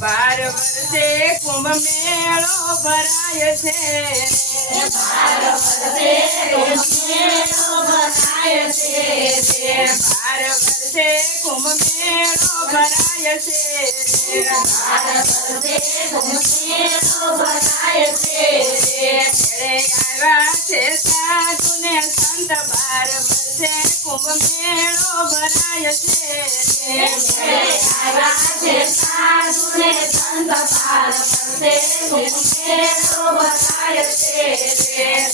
બાર વર્ષે કુંભ મેળો ભરાય છે. 12 વર્ષે કુંભ મેળો ભરાય છે. 12 વર્ષે કુંભ મેળો ભરાય છે. 12 વર્ષે કુંભ મેળો ભરાય છે. ઘેરે આવ્યા છે સાધુ ને સંત 12 વર્ષે કુંભ મેળો ભરાય છે. આવ્યા છે સાધુ ને સંત 12 વર્ષે કુંભ મેળો ભરાય છે.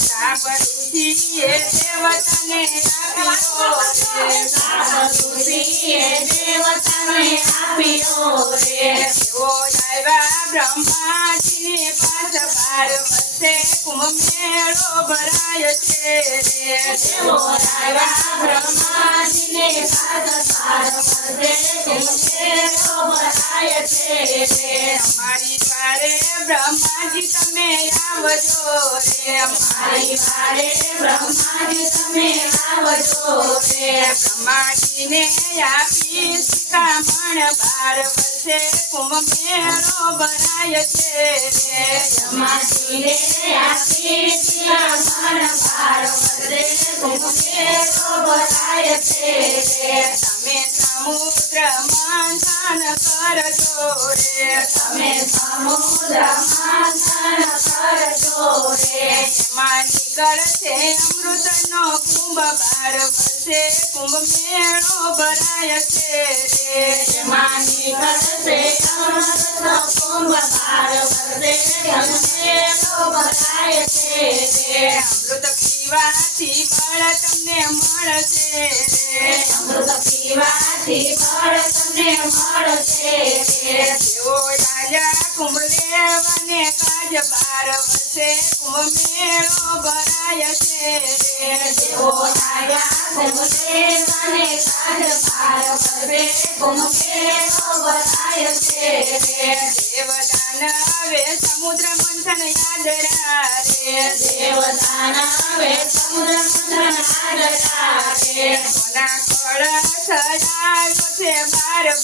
સાબરુચિએ દેવતાને આપ્યો રે. સાબરુચિએ દેવતાને આપ્યો રે. તેઓ આવ્યા બ્રહ્માજીની પાસ 12 વર્ષે કુંભ મેળો ભરાય છે. તેઓ આવ્યા બ્રહ્માજીને પાસ 12 વર્ષે કુંભ મેળો ભરાય છે. અમારી વારે બ્રહ્માજી તમે આવજો રે. મારી વારે બ્રહ્માજી તમે આવજો રે. બ્રહ્માજીને આપી શિખામણ 12 વર્ષે કુંભ મેળો ભરાય છે. બ્રહ્માજીને આપી શિખામણ 12 વર્ષે કુંભ મેળો ભરાય છે. તમે સમુદ્ર મંથન કરજો રે. તમે સમુદ્ર મંથન કરજો રે. એમાં નીકળશે અમૃતનો કુંભ 12 વર્ષે કુંભ મેળો ભરાય છે. એમાં નીકળશે અમૃતનો કુંભ 12 વર્ષે કુંભ મેળો ભરાય છે. અમૃત પીવાથી બળ તમને મળશે. અમૃત પીવાથી બળ તમને મળશે. તેઓ રાજા કુંભ લેવાને કાજ 12 વર્ષે કુંભ મેળો ભરાય છે. તેઓ આવ્યા કુંભ લેવાને કાજ 12 વર્ષે કુંભ મેળો ભરાય છે. દેવદાનવે સમુદ્ર મંથન યાદ રે. દેવદાનવે સમુદ્ર મંથન આદરારે. સોના કળશ આવ્યો છે 12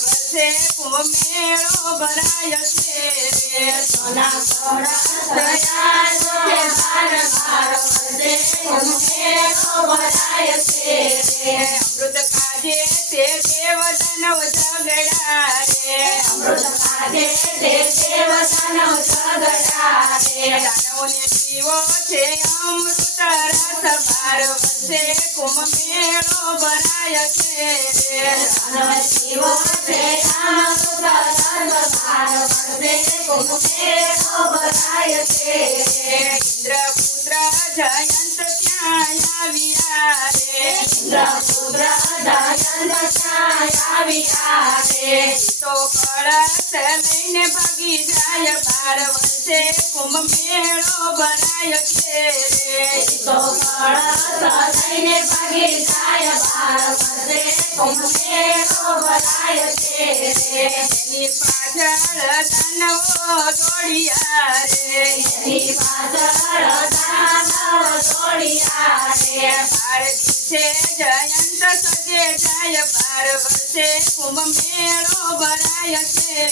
વર્ષે કુંભ મેળો ભરાય છે. સોના કળશ આવ્યો છે 12 વર્ષે કુંભ મેળો ભરાય છે. અમૃત કાજે તે દેવદાનવ ઝઘડા રે. અમૃત ખાધે તે દેવતાનો ઝઘડા રે. દાનવોને પીવો છે અમૃત રસ 12 વર્ષે કુંભ મેળો ભરાય છે. દાનવ શિવો છે અમૃત રસ 12 વર્ષે કુંભ મેળો ભરાય છે. ઇન્દ્રપુત્ર જયંત ત્યાં આવ્યા રે. ઇન્દ્રપુત્ર જયંત ત્યાં આવ્યા રે. તો કળશ લઈને ભાગી જાય 12 વર્ષે કુંભ મેળો ભરાય છે. તો કળશ લઈને ભાગી જાય 12 વર્ષે કુંભ મેળો ભરાય છે. એની પાછળ દાનવો દોડ્યા રે. એની પાછળ દાનવ દોડ્યા રે. 12 દિવસે જયંત સજે જાય 12 વર્ષે કુંભ મેળો ભરાય છે.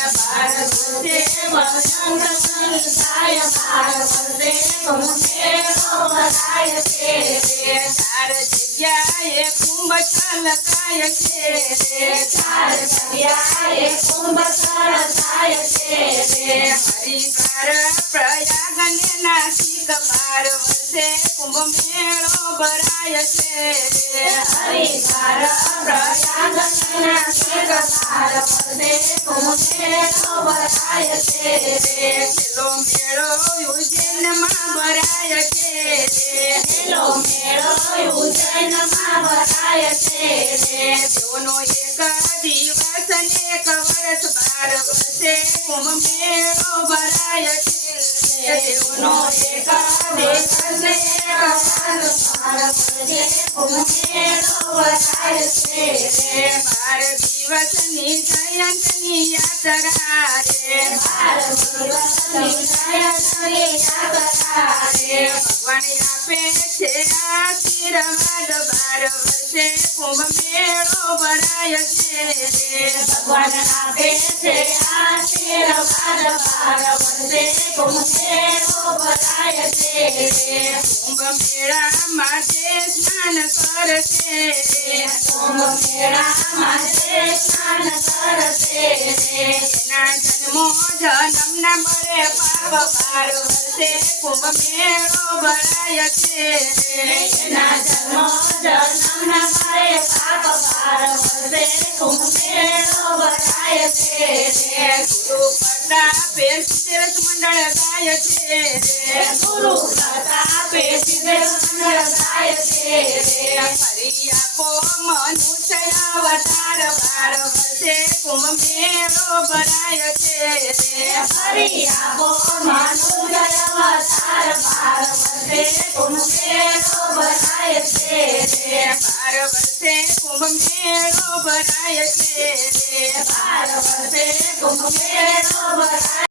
12 વર્ષે વસંત સંતાય 12 વર્ષે કુંભ મેળો ભરાય છે. 4 જગ્યાએ કુંભ છલકાય છે. 4 જગ્યાએ કુંભ છલકાય છે. હરિદ્વાર પ્રયાગ ને નાસિક 12 વર્ષે કુંભ મેળો ભરાય છે. હરિદ્વાર પ્રયાગ નાસિક 12 વર્ષે કુંભ મેળો ભરાય છે. પેલો મેળો ઉજ્જૈનમાં ભરાય છે. પેલો મેળો ઉજ્જૈનમાં ભરાય છે. તેઓનો એક દિવસ ને એક વર્ષ 12 વર્ષે કુંભ મેળો ભરાય છે. તેઓનો એક દિવસ ને એક વર્ષ 12 વર્ષે કુંભ મેળો ભરાય છે. 12 દિવસ વર્ષની જયંતની યાત્રા રે 12મી વર્ષની જયંતની યાત્રા રે ભગવાન આપે છે આશીર્વાદ 12 વર્ષે કુંભ મેળો ભરાય છે રે ભગવાન આપે છે આશીર્વાદ 12 વર્ષે કુંભ મેળો ભરાય છે કુંભ મેળામાં જે સ્નાન કરશે કુંભ મેળામાં જે સ્નાન કરશે એના જન્મો જન્મના મળે પાપ 12 વર્ષે કુંભ મેળો ભરાય છે એના જન્મ જન્મના મળે પાપ 12 વર્ષે કુંભ મેળો ભરાય છે ગુરુ પ્રતાપે સિદ્ધેશ મંડળ ગાય છે ગુરુ પ્રતાપે સિદ્ધેશ મંડળ ગાય છે ફરી આપો મનુષ્ય અવતાર 12 વર્ષે કુંભ મેળો ભરાય છે ફરી આપો મનુષ્ય અવતાર 12 વર્ષે કુંભ મેળો ભરાય છે 12 વર્ષે કુંભ મેળો ભરાય છે 12 વર્ષે કુંભ મેળો